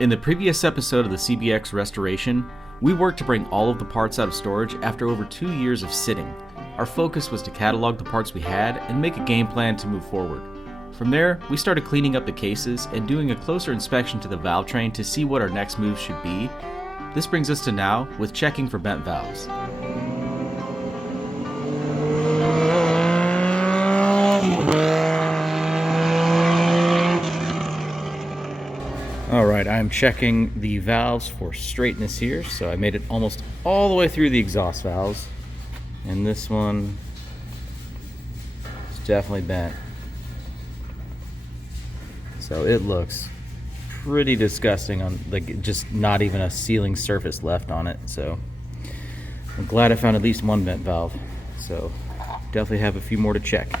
In the previous episode of the CBX restoration, we worked to bring all of the parts out of storage after over 2 years of sitting. Our focus was to catalog the parts we had and make a game plan to move forward. From there, we started cleaning up the cases and doing a closer inspection to the valve train to see what our next move should be. This brings us to now, with checking for bent valves. Alright, I'm checking the valves for straightness here, so I made it almost all the way through the exhaust valves, and this one is definitely bent. So it looks pretty disgusting on, like, just not even a sealing surface left on it. So I'm glad I found at least one bent valve, so definitely have a few more to check.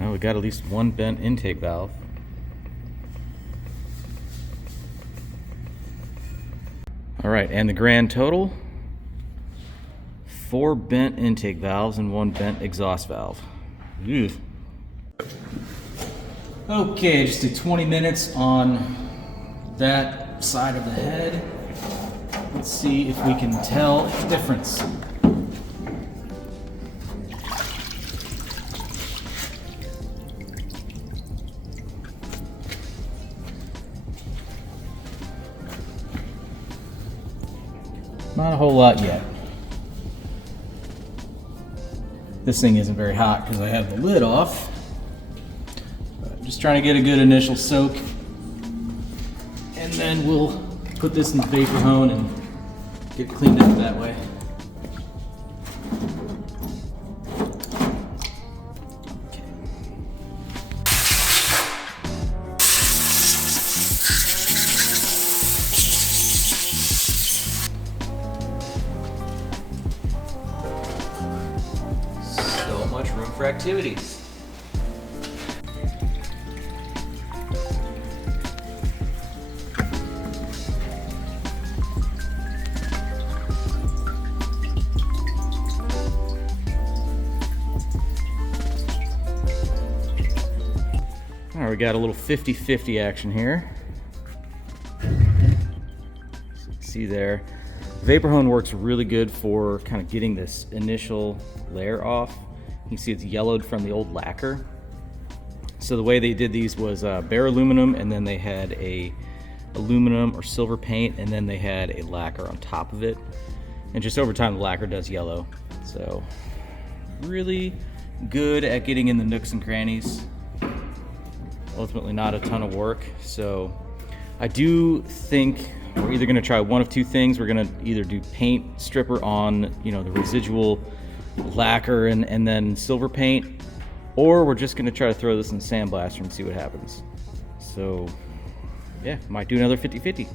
Well, we got at least one bent intake valve. All right, and the grand total, 4 bent intake valves and 1 bent exhaust valve. Ew. Okay, just did 20 minutes on that side of the head. Let's see if we can tell the difference. Not a whole lot yet. This thing isn't very hot because I have the lid off. But I'm just trying to get a good initial soak. And then we'll put this in the vapor hone and get it cleaned up that way. Much room for activities. All right, we got a little 50-50 action here. So you can see there, vapor hone works really good for kind of getting this initial layer off. You can see it's yellowed from the old lacquer. So the way they did these was bare aluminum, and then they had a aluminum or silver paint, and then they had a lacquer on top of it. And just over time, the lacquer does yellow. So really good at getting in the nooks and crannies. Ultimately not a ton of work. So I do think we're either gonna try one of two things. We're gonna either do paint stripper on, the residual lacquer and then silver paint, or we're just going to try to throw this in the sandblaster and see what happens. So yeah, might do another 50-50.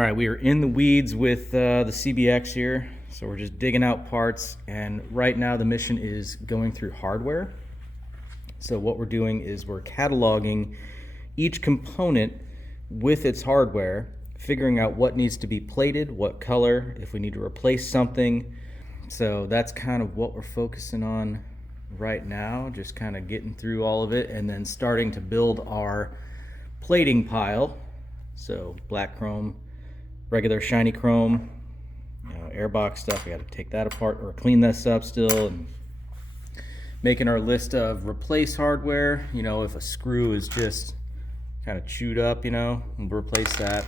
All right, we are in the weeds with the CBX here. So we're just digging out parts, and right now the mission is going through hardware. So what we're doing is we're cataloging each component with its hardware, figuring out what needs to be plated, what color, if we need to replace something. So that's kind of what we're focusing on right now, just kind of getting through all of it and then starting to build our plating pile. So black chrome, regular shiny chrome, airbox stuff. We got to take that apart or clean this up still, and making our list of replace hardware. If a screw is just kind of chewed up, we'll replace that.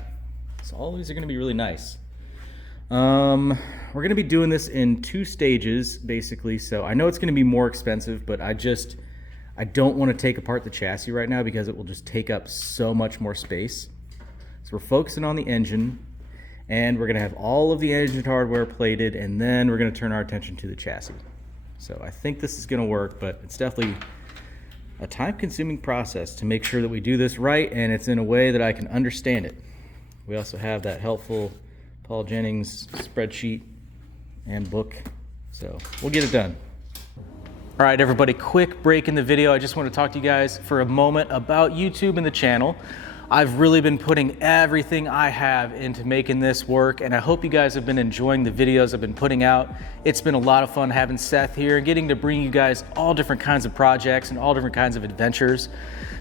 So all these are going to be really nice. We're going to be doing this in 2 stages basically. So I know it's going to be more expensive, but I don't want to take apart the chassis right now because it will just take up so much more space. So we're focusing on the engine, and we're going to have all of the engine hardware plated, and then we're going to turn our attention to the chassis. So I think this is going to work, but it's definitely a time-consuming process to make sure that we do this right and it's in a way that I can understand it. We also have that helpful Paul Jennings spreadsheet and book, so we'll get it done. All right, everybody, quick break in the video. I just want to talk to you guys for a moment about YouTube and the channel. I've really been putting everything I have into making this work, and I hope you guys have been enjoying the videos I've been putting out. It's been a lot of fun having Seth here and getting to bring you guys all different kinds of projects and all different kinds of adventures.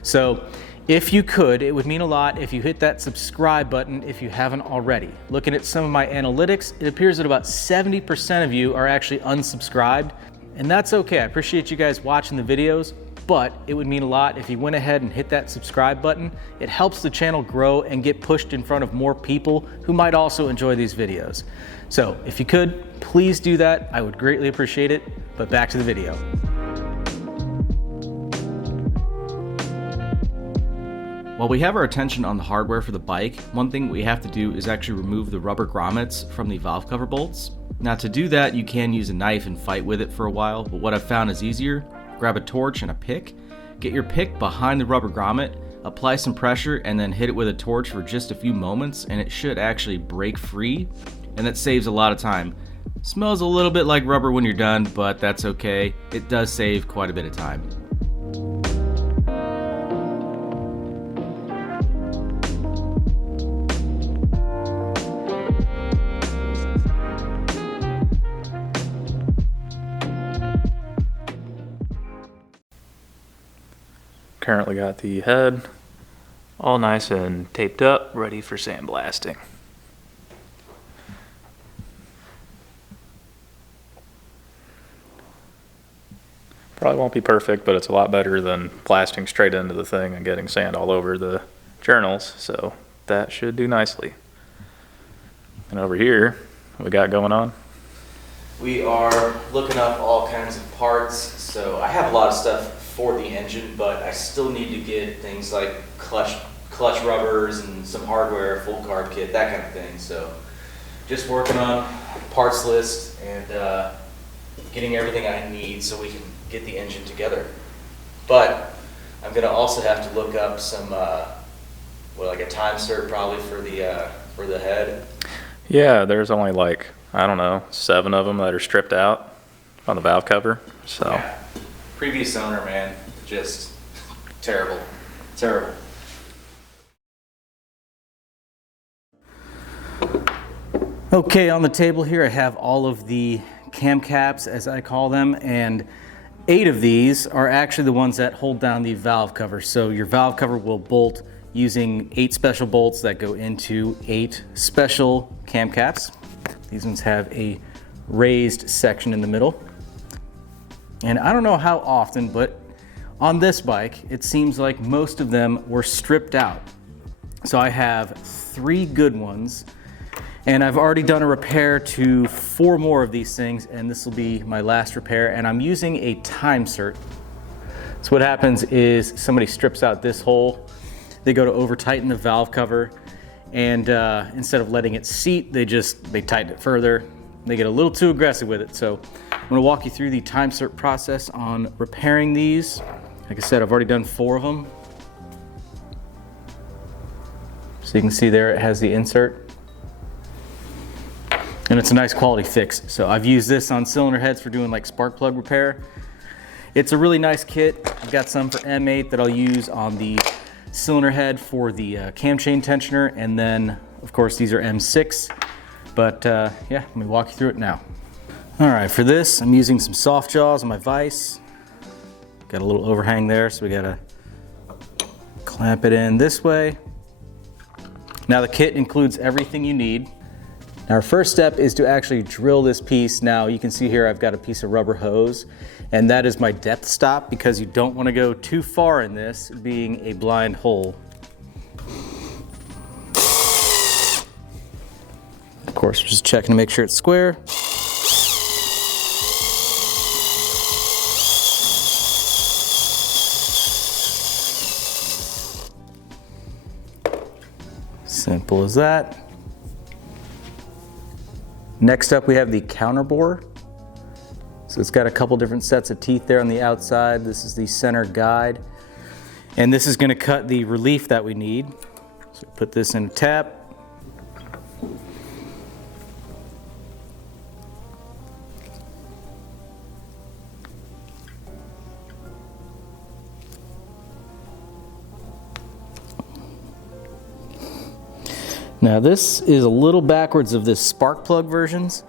So if you could, it would mean a lot if you hit that subscribe button if you haven't already. Looking at some of my analytics, it appears that about 70% of you are actually unsubscribed, and that's okay. I appreciate you guys watching the videos, but it would mean a lot if you went ahead and hit that subscribe button. It helps the channel grow and get pushed in front of more people who might also enjoy these videos. So if you could, please do that. I would greatly appreciate it, but back to the video. While we have our attention on the hardware for the bike, one thing we have to do is actually remove the rubber grommets from the valve cover bolts. Now to do that, you can use a knife and fight with it for a while, but what I've found is easier. Grab a torch and a pick, get your pick behind the rubber grommet, apply some pressure, and then hit it with a torch for just a few moments, and it should actually break free, and that saves a lot of time. Smells a little bit like rubber when you're done, but that's okay. It does save quite a bit of time. Currently got the head all nice and taped up, ready for sandblasting. Probably won't be perfect, but it's a lot better than blasting straight into the thing and getting sand all over the journals, so that should do nicely. And over here, what we got going on? We are looking up all kinds of parts. So I have a lot of stuff for the engine, but I still need to get things like clutch rubbers and some hardware, full carb kit, that kind of thing. So just working on parts list and getting everything I need so we can get the engine together. But I'm gonna also have to look up some like a time-sert probably for the head. Yeah, there's only like, I don't know, 7 of them that are stripped out on the valve cover. So yeah. Previous owner, man, just terrible. Okay, on the table here I have all of the cam caps, as I call them, and 8 of these are actually the ones that hold down the valve cover. So your valve cover will bolt using 8 special bolts that go into 8 special cam caps. These ones have a raised section in the middle. And I don't know how often, but on this bike, it seems like most of them were stripped out. So I have 3 good ones, and I've already done a repair to 4 more of these things, and this will be my last repair, and I'm using a time-sert. So what happens is somebody strips out this hole, they go to over-tighten the valve cover, and instead of letting it seat, they tighten it further. They get a little too aggressive with it. So I'm gonna walk you through the time-sert process on repairing these. Like I said, I've already done 4 of them. So you can see there it has the insert. And it's a nice quality fix. So I've used this on cylinder heads for doing like spark plug repair. It's a really nice kit. I've got some for M8 that I'll use on the cylinder head for the cam chain tensioner. And then of course these are M6, but yeah, let me walk you through it now. All right, for this, I'm using some soft jaws on my vise. Got a little overhang there, so we gotta clamp it in this way. Now the kit includes everything you need. Now our first step is to actually drill this piece. Now you can see here I've got a piece of rubber hose, and that is my depth stop because you don't want to go too far in this being a blind hole. Of course, just checking to make sure it's square. Simple as that. Next up we have the counter bore. So it's got a couple different sets of teeth there on the outside. This is the center guide. And this is going to cut the relief that we need. So put this in a tap. Now this is a little backwards of this spark plug versions,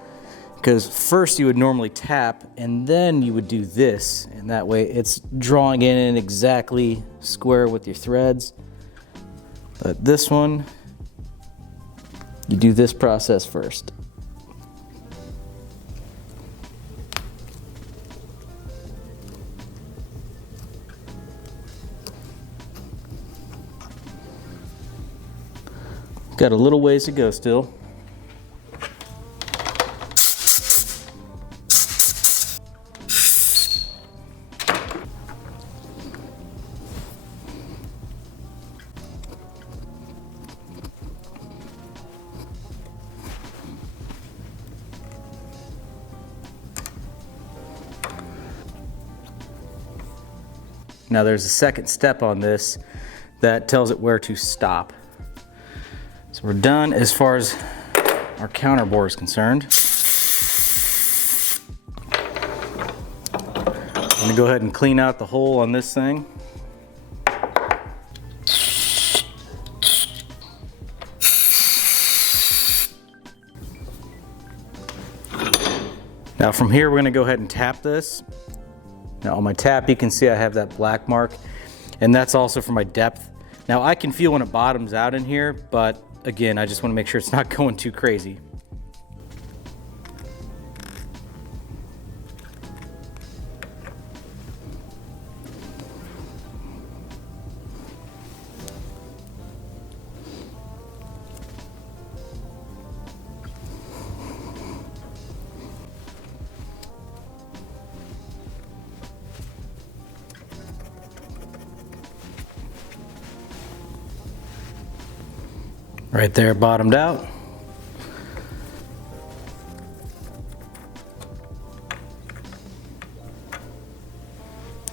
because first you would normally tap and then you would do this, and that way it's drawing in exactly square with your threads. But this one, you do this process first. Got a little ways to go still. Now there's a second step on this that tells it where to stop. So we're done as far as our counter bore is concerned. I'm gonna go ahead and clean out the hole on this thing. Now from here, we're gonna go ahead and tap this. Now on my tap, you can see I have that black mark, and that's also for my depth. Now I can feel when it bottoms out in here, but again, I just want to make sure it's not going too crazy. Right there, bottomed out.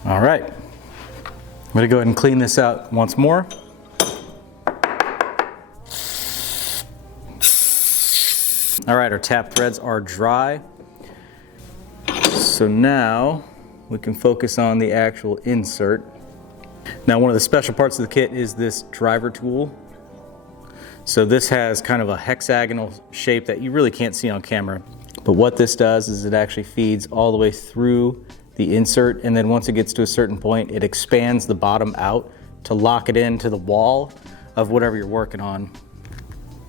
All right, I'm gonna go ahead and clean this out once more. All right, our tap threads are dry. So now we can focus on the actual insert. Now, one of the special parts of the kit is this driver tool. So this has kind of a hexagonal shape that you really can't see on camera. But what this does is it actually feeds all the way through the insert, and then once it gets to a certain point, it expands the bottom out to lock it into the wall of whatever you're working on.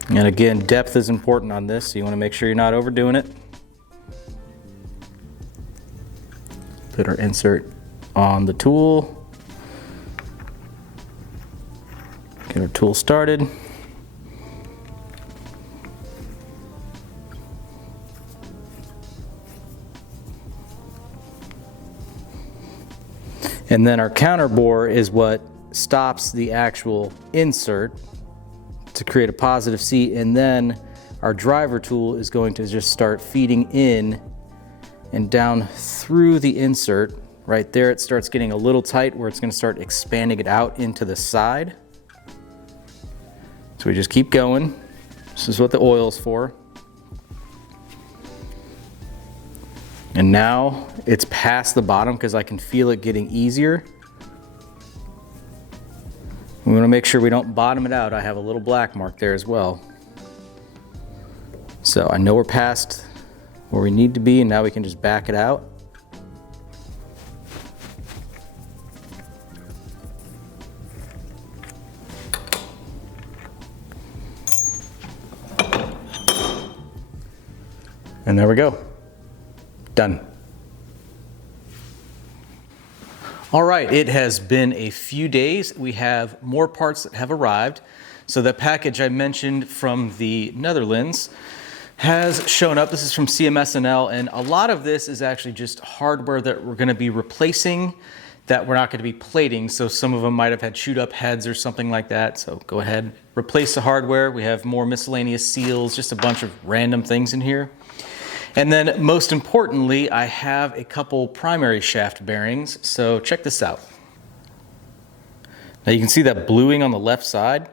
And again, depth is important on this, so you want to make sure you're not overdoing it. Put our insert on the tool. Get our tool started. And then our counter bore is what stops the actual insert to create a positive seat, and then our driver tool is going to just start feeding in and down through the insert. Right there it starts getting a little tight where it's going to start expanding it out into the side. So we just keep going. This is what the oil's for. And now it's past the bottom because I can feel it getting easier. We want to make sure we don't bottom it out. I have a little black mark there as well. So I know we're past where we need to be, and now we can just back it out. And there we go. Done. All right, it has been a few days. We have more parts that have arrived. So the package I mentioned from the Netherlands has shown up. This is from CMSNL, and a lot of this is actually just hardware that we're gonna be replacing that we're not gonna be plating. So some of them might have had shoot up heads or something like that. So go ahead, replace the hardware. We have more miscellaneous seals, just a bunch of random things in here. And then most importantly, I have a couple primary shaft bearings. So check this out. Now you can see that bluing on the left side.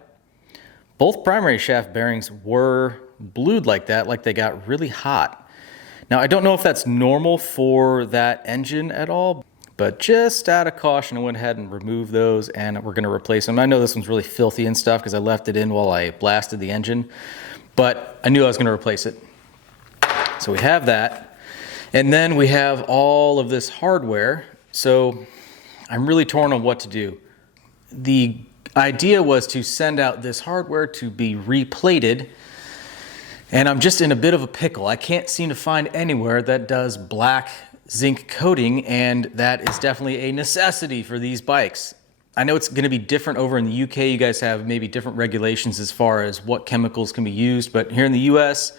Both primary shaft bearings were blued like that, like they got really hot. Now I don't know if that's normal for that engine at all, but just out of caution I went ahead and removed those, and we're gonna replace them. I know this one's really filthy and stuff because I left it in while I blasted the engine, but I knew I was gonna replace it. So we have that, and then we have all of this hardware. So I'm really torn on what to do. The idea was to send out this hardware to be replated, and I'm just in a bit of a pickle. I can't seem to find anywhere that does black zinc coating, and that is definitely a necessity for these bikes. I know it's gonna be different over in the UK. You guys have maybe different regulations as far as what chemicals can be used, but here in the US,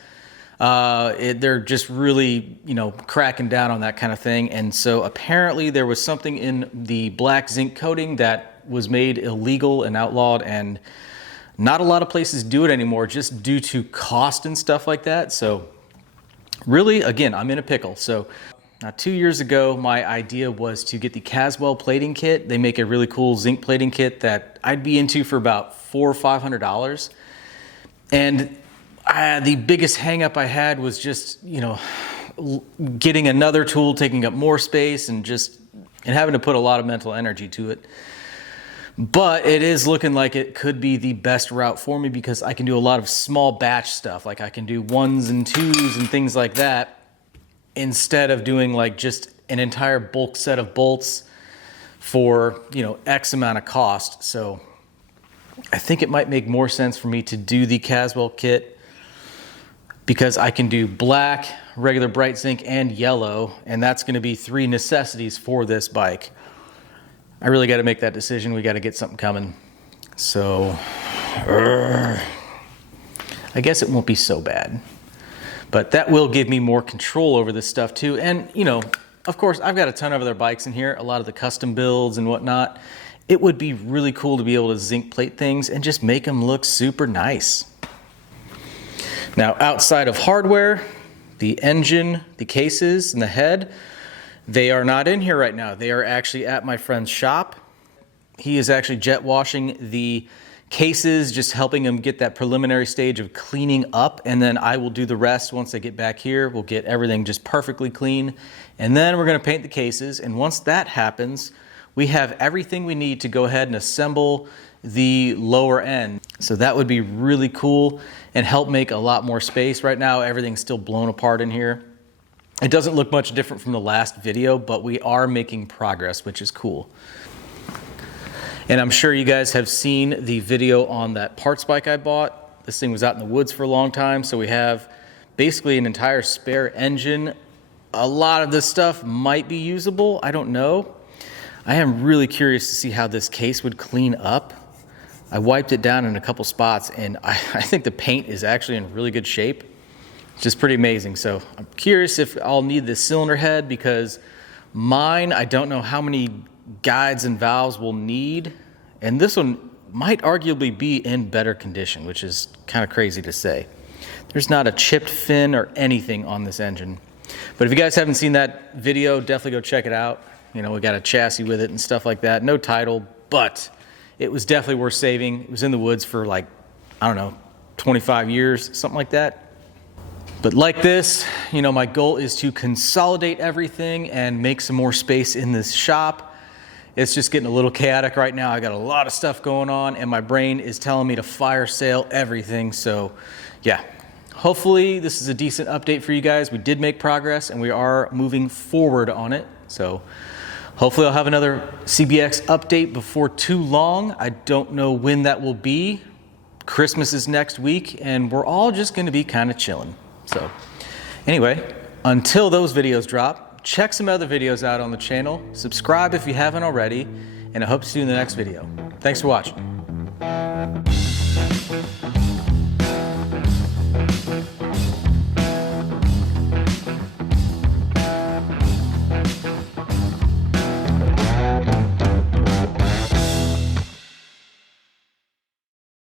they're just really, cracking down on that kind of thing. And so apparently there was something in the black zinc coating that was made illegal and outlawed, and not a lot of places do it anymore just due to cost and stuff like that. So really, again, I'm in a pickle. So now 2 years ago, my idea was to get the Caswell plating kit. They make a really cool zinc plating kit that I'd be into for about $400 or $500. And the biggest hang up I had was just, getting another tool, taking up more space, and having to put a lot of mental energy to it. But it is looking like it could be the best route for me because I can do a lot of small batch stuff. Like I can do 1s and 2s and things like that instead of doing like just an entire bulk set of bolts for, X amount of cost. So I think it might make more sense for me to do the Caswell kit, because I can do black, regular bright zinc, and yellow, and that's gonna be 3 necessities for this bike. I really gotta make that decision. We gotta get something coming. So, I guess it won't be so bad. But that will give me more control over this stuff too. And, of course, I've got a ton of other bikes in here, a lot of the custom builds and whatnot. It would be really cool to be able to zinc plate things and just make them look super nice. Now, outside of hardware, the engine, the cases, and the head, they are not in here right now. They are actually at my friend's shop. He is actually jet washing the cases, just helping him get that preliminary stage of cleaning up, and then I will do the rest once I get back here. We'll get everything just perfectly clean, and then we're gonna paint the cases, and once that happens, we have everything we need to go ahead and assemble the lower end. So that would be really cool and help make a lot more space. Right now, everything's still blown apart in here. It doesn't look much different from the last video, but we are making progress, which is cool. And I'm sure you guys have seen the video on that parts bike I bought. This thing was out in the woods for a long time, so we have basically an entire spare engine. A lot of this stuff might be usable, I don't know. I am really curious to see how this case would clean up. I wiped it down in a couple spots, and I think the paint is actually in really good shape. It's just pretty amazing. So I'm curious if I'll need this cylinder head, because mine, I don't know how many guides and valves we'll need. And this one might arguably be in better condition, which is kind of crazy to say. There's not a chipped fin or anything on this engine. But if you guys haven't seen that video, definitely go check it out. We got a chassis with it and stuff like that. No title, but it was definitely worth saving. It was in the woods for 25 years, something like that. But like this, you know, my goal is to consolidate everything and make some more space in this shop. It's just getting a little chaotic right now. I got a lot of stuff going on and my brain is telling me to fire sale everything. So yeah, hopefully this is a decent update for you guys. We did make progress and we are moving forward on it. So hopefully I'll have another CBX update before too long. I don't know when that will be. Christmas is next week and we're all just gonna be kind of chilling. So anyway, until those videos drop, check some other videos out on the channel, subscribe if you haven't already, and I hope to see you in the next video. Thanks for watching.